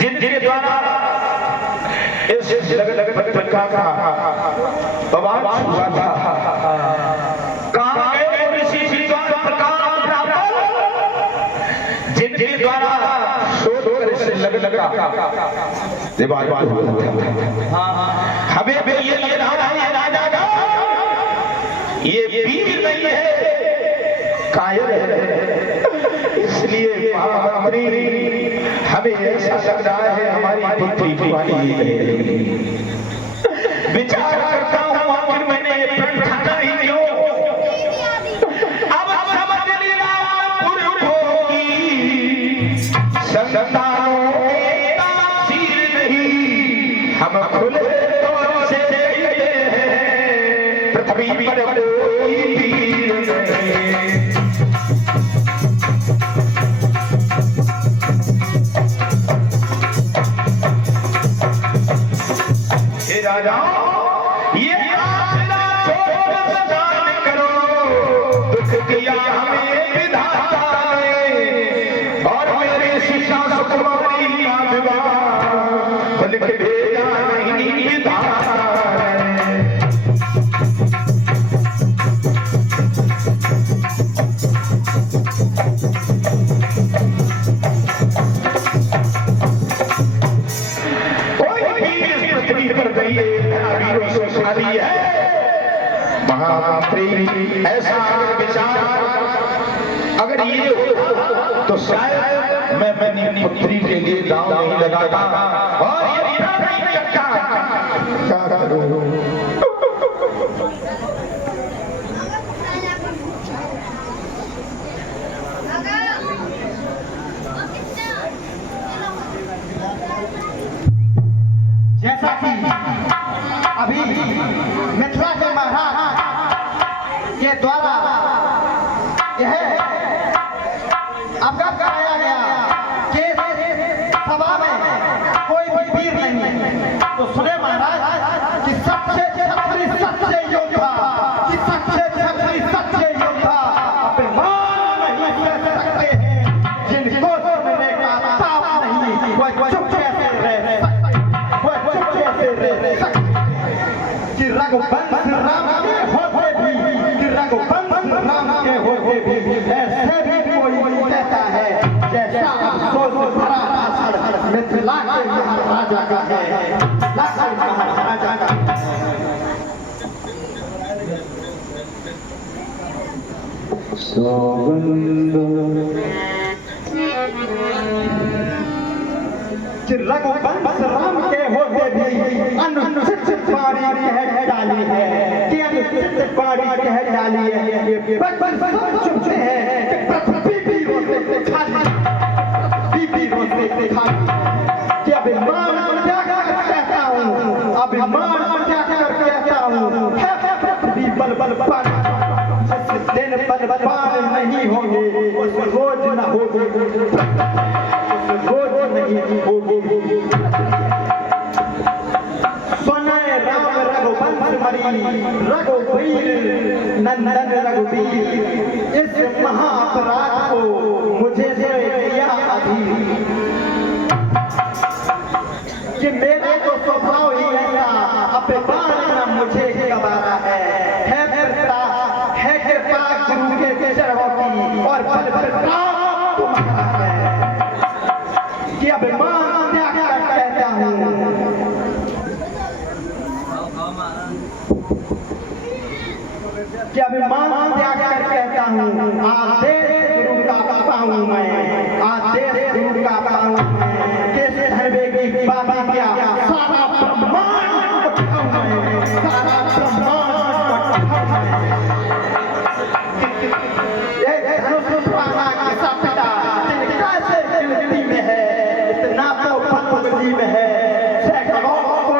जिनके द्वारा इस लग पत्रिका का बवाल हुआ था। कहाँ गए ऋषि विद्वान प्रकाश ब्राह्मण, जिनके द्वारा शोध कर इस लग दीवार हमें भी ये राजा का ये वीर नहीं है, कायर है। इसलिए हमें ऐसा लग रहा है हमारी पुत्री विचार करता हूँ आखिर मैंने प्रण ठाना ही क्यों। अब समझ लिया पुरखों की संतानों के तासीर नहीं, हम खुले तौर से कहते हैं पृथ्वी पर कोई वीर नहीं। राजाओं ये करो, दुख दिया हमें विधाता ने, और मेरे शिष्या सुकुमारी का विवाह लिख भेजा नहीं विधाता महाप्री। ऐसा विचार अगर ये हो तो शायद मैं अपनी पुत्री के लिए दांव नहीं लगाता, और ये क्या करूं। जैसा कि अभी मिथिला के महाराज के द्वारा यह अवगत कराया गया कि सभा में कोई भी वीर नहीं, तो सुने महाराज कि सच्चे क्षत्रिय सच्चे योद्धा, कि सच्चे क्षत्रिय सच्चे योद्धा अपने मान नहीं कर सकते हैं, जिनको सुनने का ताप नहीं, वो चुपचाप रह कि रघुवंश राम के होते भी, कि रघुवंश राम के होते भी ऐसे भी कोई कहता है जैसा अफसोस भरा असर मिथिला के महाराजा का है, महाराजा का। रघुवंश राम के होते भी अनुचित बारी कह डाली है, कि अनुचित बारी कह डाली है। ये बचपन चुपते हैं पृथ्वी भी रोते खाली, बीबी रोते खाली, कि अभिमान क्या कहता हूँ, अभिमान क्या कहता हूँ, पृथ्वी बल बल पान दिन बल बल पान नहीं होंगे, रोज न होगी, रोज नहीं होगी। सुनाए राम रघुवंश मरी, रघुवीर नंदन रघुवीर, इस महाअपराध को मुझे से किया अधीर, कि मेरा तो स्वभाव ही ऐसा अपमान मुझे गवारा है कृपा गुरु के चरणों की, और बल बल तुम्हारा है, कि अभिमान क्या कहता हूँ, कि अभिमान क्या कहता हूँ, आदेश गुरु का पाऊँ मैं, आदेश गुरु का पाऊँ मैं, कैसे धर्मेगी बाबा क्या सारा ब्रह्मांड उठाऊँ मैं, सारा ब्रह्मांड उठाऊँ मैं। में है सैकड़ों को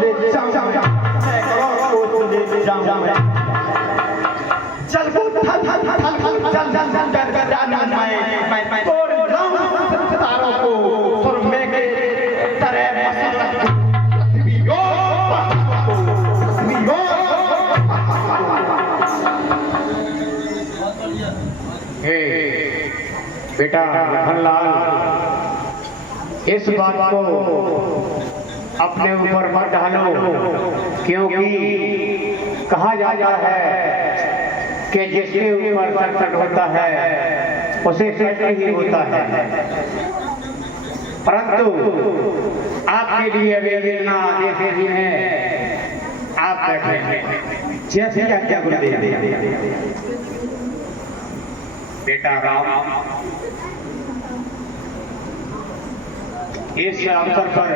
ले जाऊं, चल मैं तोड़ जाऊं सितारों को, सुरमे के तरह बेटा भनलाल, इस बात को अपने ऊपर मत डालो, क्योंकि कहा जाता है कि जिसके ऊपर संकट होता है उसे कष्ट ही होता है। परंतु आपके लिए वेदना जैसे भी है, आप बैठे जैसे क्या गुरुदेव। बेटा राम, इस अवसर पर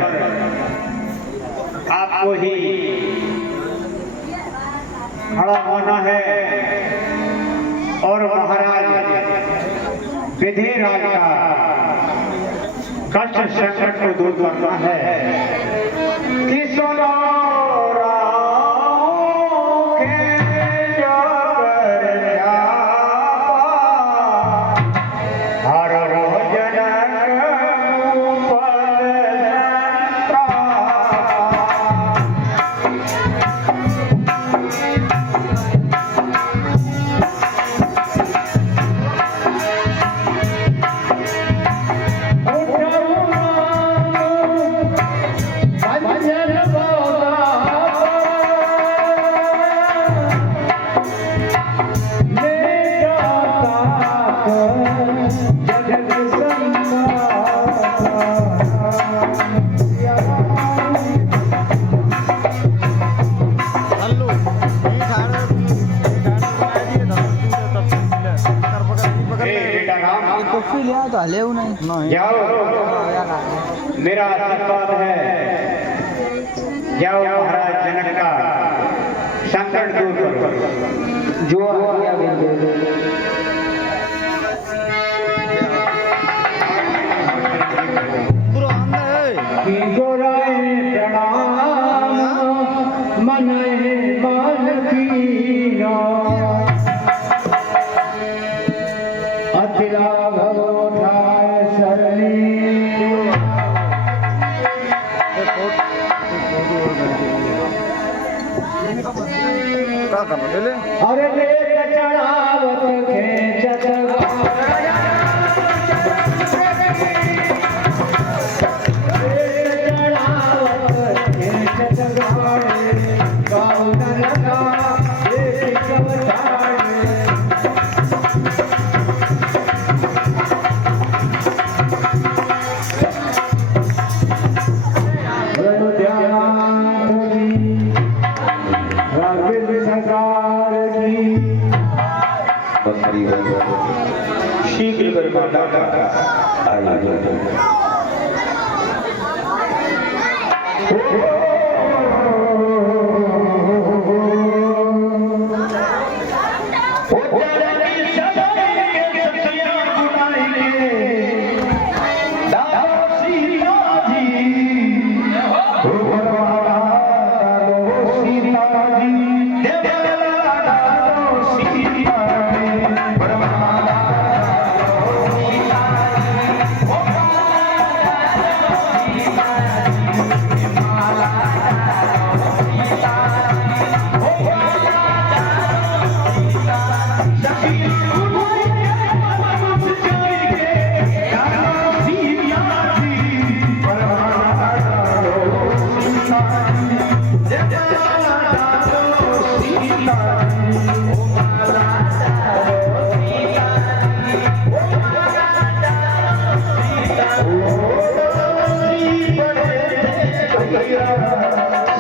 आपको ही खड़ा होना है और महाराज विधिराज का कष्ट संकट को दूर करना है। कि सुनो जाओ, मेरा आशीर्वाद है। जाओ महाराज जनक का संकट दूर करो। जो प्रणाम मन अरे चढ़ावत शीघ्र बर्बादा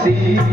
सीता